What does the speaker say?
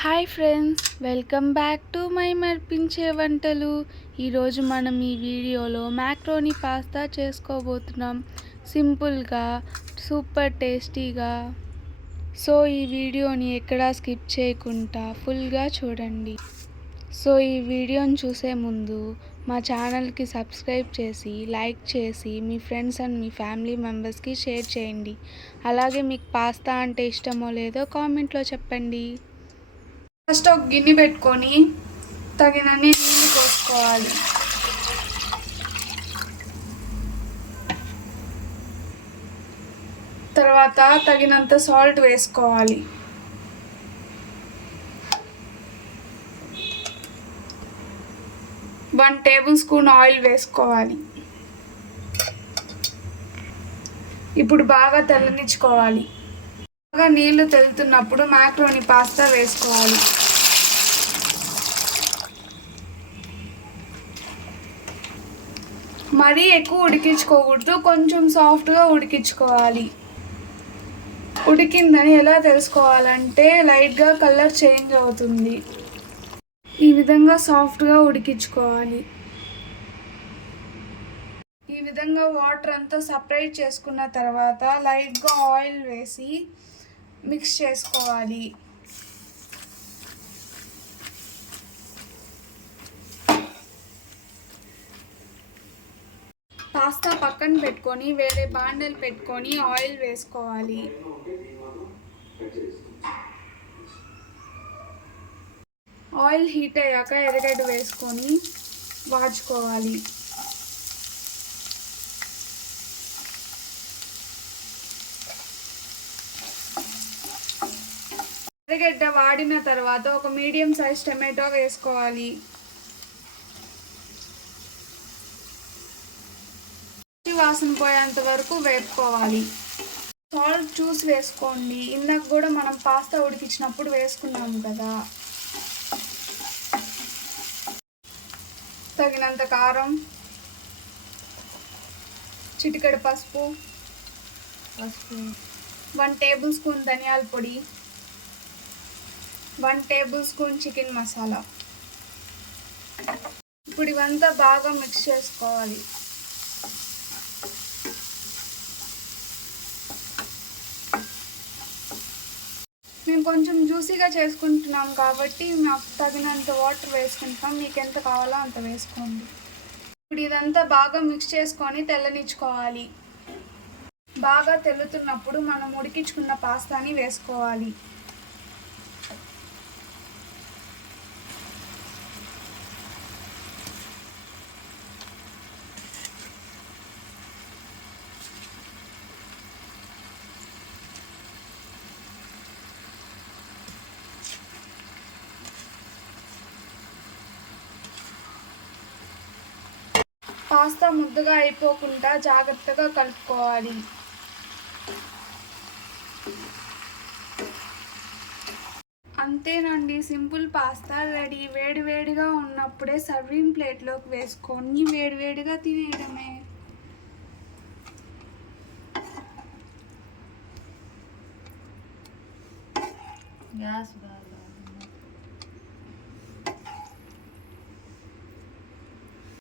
Hi friends, welcome back to my మర్పించే వంటలు. ఈరోజు మనం ఈ వీడియోలో మ్యాక్రోనీ పాస్తా చేసుకోబోతున్నాం. సింపుల్గా, సూపర్ టేస్టీగా. సో ఈ వీడియోని ఎక్కడా స్కిప్ చేయకుండా ఫుల్గా చూడండి. సో ఈ వీడియోని చూసే ముందు మా ఛానల్కి సబ్స్క్రైబ్ చేసి, లైక్ చేసి, మీ ఫ్రెండ్స్ అండ్ మీ ఫ్యామిలీ మెంబర్స్కి షేర్ చేయండి. అలాగే మీకు పాస్తా అంటే ఇష్టమో లేదో కామెంట్లో చెప్పండి. ఫస్ట్ ఒక గిన్నె పెట్టుకొని తగినన్ని నీళ్ళు పోసుకోవాలి. తర్వాత తగినంత సాల్ట్ వేసుకోవాలి. వన్ టేబుల్ స్పూన్ ఆయిల్ వేసుకోవాలి. ఇప్పుడు బాగా తెల్లనిచ్చుకోవాలి. బాగా నీళ్లు తెలుతున్నప్పుడు మ్యాక్రోనీ పాస్తా వేసుకోవాలి. మరీ ఎక్కువ ఉడికించుకోకూడదు, కొంచెం సాఫ్ట్గా ఉడికించుకోవాలి. ఉడికిందని ఎలా తెలుసుకోవాలంటే లైట్గా కలర్ చేంజ్ అవుతుంది. ఈ విధంగా సాఫ్ట్గా ఉడికించుకోవాలి. ఈ విధంగా వాటర్ అంతా సపరేట్ చేసుకున్న తర్వాత లైట్గా ఆయిల్ వేసి మిక్స్ చేసుకోవాలి. పాస్తా పక్కన పెట్టుకొని వేరే బాండలు పెట్టుకొని ఆయిల్ వేసుకోవాలి. ఆయిల్ హీట్ అయ్యాక ఎర్రగడ్డ వేసుకొని వాడ్చుకోవాలి. ఎర్రగడ్డ వాడిన తర్వాత ఒక మీడియం సైజ్ టమాటో వేసుకోవాలి. వాసన పోయేంత వరకు వేపుకోవాలి. సాల్ట్ చూసి వేసుకోండి, ఇందాక కూడా మనం పాస్తా ఉడికించినప్పుడు వేసుకున్నాము కదా. తగినంత కారం, చిటికెడు పసుపు, 1 టేబుల్ స్పూన్ ధనియాల పొడి, 1 టేబుల్ స్పూన్ చికెన్ మసాలా. ఇప్పుడు ఇవంతా బాగా మిక్స్ చేసుకోవాలి. మేము కొంచెం జ్యూసీగా చేసుకుంటున్నాం కాబట్టి మాకు తగినంత వాటర్ వేసుకుంటాం. మీకు ఎంత కావాలో అంత వేసుకోండి. ఇప్పుడు ఇదంతా బాగా మిక్స్ చేసుకొని తెల్లనిచ్చుకోవాలి. బాగా తెల్లుతున్నప్పుడు మనం ఉడికించుకున్న పాస్తాని వేసుకోవాలి. పాస్తా ముద్దగా అయిపోకుండా జాగ్రత్తగా కలుపుకోవాలి. అంతేనండి, సింపుల్ పాస్తా రెడీ. వేడివేడిగా ఉన్నప్పుడే సర్వింగ్ ప్లేట్లోకి వేసుకొని వేడివేడిగా తినేయడమే. గ్యాస్